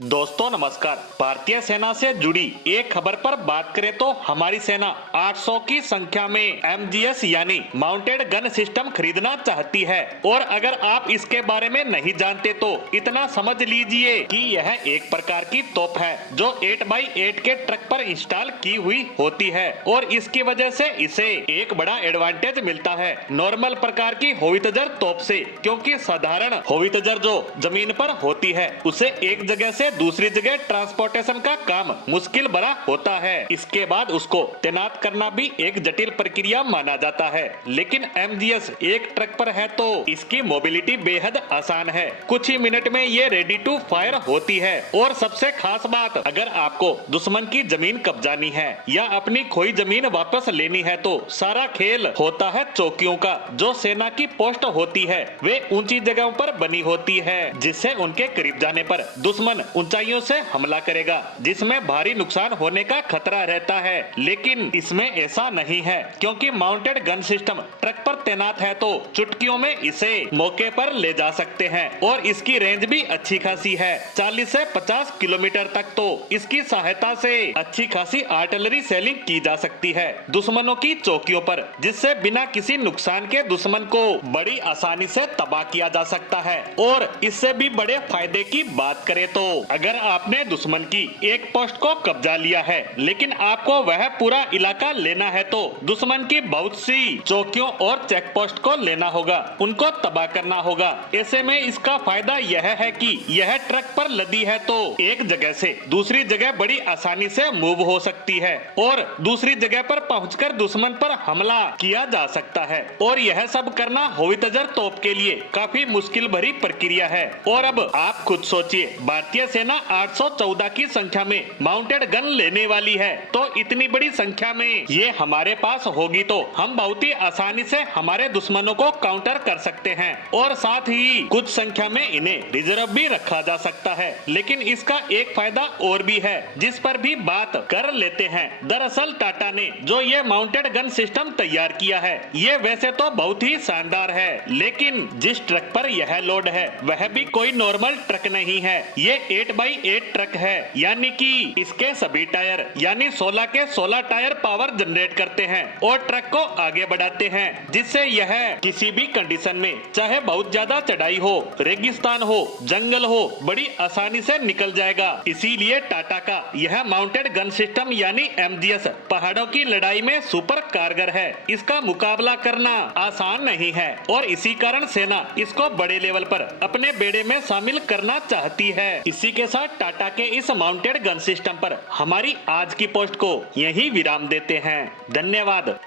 दोस्तों नमस्कार। भारतीय सेना से जुड़ी एक खबर पर बात करें तो हमारी सेना 800 की संख्या में MGS यानी माउंटेड गन सिस्टम खरीदना चाहती है। और अगर आप इसके बारे में नहीं जानते तो इतना समझ लीजिए कि यह एक प्रकार की तोप है जो 8x8 के ट्रक पर इंस्टॉल की हुई होती है और इसकी वजह से इसे एक बड़ा एडवांटेज मिलता है नॉर्मल प्रकार की होवित्जर तोप से, क्योंकि साधारण होवित्जर जो जमीन पर होती है उसे एक जगह से दूसरी जगह ट्रांसपोर्टेशन का काम मुश्किल भरा होता है। इसके बाद उसको तैनात करना भी एक जटिल प्रक्रिया माना जाता है, लेकिन MGS एक ट्रक पर है तो इसकी मोबिलिटी बेहद आसान है। कुछ ही मिनट में ये रेडी टू फायर होती है। और सबसे खास बात, अगर आपको दुश्मन की जमीन कब्जानी है या अपनी खोई जमीन वापस लेनी है तो सारा खेल होता है चौकियों का। जो सेना की पोस्ट होती है वे ऊंची जगहों पर बनी होती है, जिससे उनके करीब जाने पर दुश्मन ऊंचाइयों से हमला करेगा, जिसमें भारी नुकसान होने का खतरा रहता है। लेकिन इसमें ऐसा नहीं है, क्योंकि माउंटेड गन सिस्टम ट्रक पर तैनात है तो चुटकियों में इसे मौके पर ले जा सकते हैं। और इसकी रेंज भी अच्छी खासी है, 40 से 50 किलोमीटर तक। तो इसकी सहायता से अच्छी खासी आर्टिलरी सेलिंग की जा सकती है दुश्मनों की चौकियों पर, जिससे बिना किसी नुकसान के दुश्मन को बड़ी आसानी से तबाह किया जा सकता है। और इससे भी बड़े फायदे की बात करें तो अगर आपने दुश्मन की एक पोस्ट को कब्जा लिया है लेकिन आपको वह पूरा इलाका लेना है तो दुश्मन की बहुत सी चौकियों और चेक पोस्ट को लेना होगा, उनको तबाह करना होगा। ऐसे में इसका फायदा यह है कि यह ट्रक पर लदी है तो एक जगह से दूसरी जगह बड़ी आसानी से मूव हो सकती है और दूसरी जगह पर पहुंचकर दुश्मन पर हमला किया जा सकता है। और यह सब करना होवित्जर तोप के लिए काफी मुश्किल भरी प्रक्रिया है। और अब आप खुद सोचिए, भारतीय सेना 814 की संख्या में माउंटेड गन लेने वाली है, तो इतनी बड़ी संख्या में ये हमारे पास होगी तो हम बहुत ही आसानी से हमारे दुश्मनों को काउंटर कर सकते हैं। और साथ ही कुछ संख्या में इन्हें रिजर्व भी रखा जा सकता है। लेकिन इसका एक फायदा और भी है जिस पर भी बात कर लेते हैं। दरअसल टाटा ने जो ये माउंटेड गन सिस्टम तैयार किया है ये वैसे तो बहुत ही शानदार है, लेकिन जिस ट्रक पर यह लोड है वह भी कोई नॉर्मल ट्रक नहीं है। ये 8x8 ट्रक है, यानी कि इसके सभी टायर यानी 16 के 16 टायर पावर जनरेट करते हैं और ट्रक को आगे बढ़ाते हैं, जिससे यह किसी भी कंडीशन में, चाहे बहुत ज्यादा चढ़ाई हो, रेगिस्तान हो, जंगल हो, बड़ी आसानी से निकल जाएगा। इसीलिए टाटा का यह माउंटेड गन सिस्टम यानी MGS पहाड़ों की लड़ाई में सुपर कारगर है। इसका मुकाबला करना आसान नहीं है और इसी कारण सेना इसको बड़े लेवल पर अपने बेड़े में शामिल करना चाहती है। इसी के साथ टाटा के इस माउंटेड गन सिस्टम पर हमारी आज की पोस्ट को यहीं विराम देते हैं। धन्यवाद।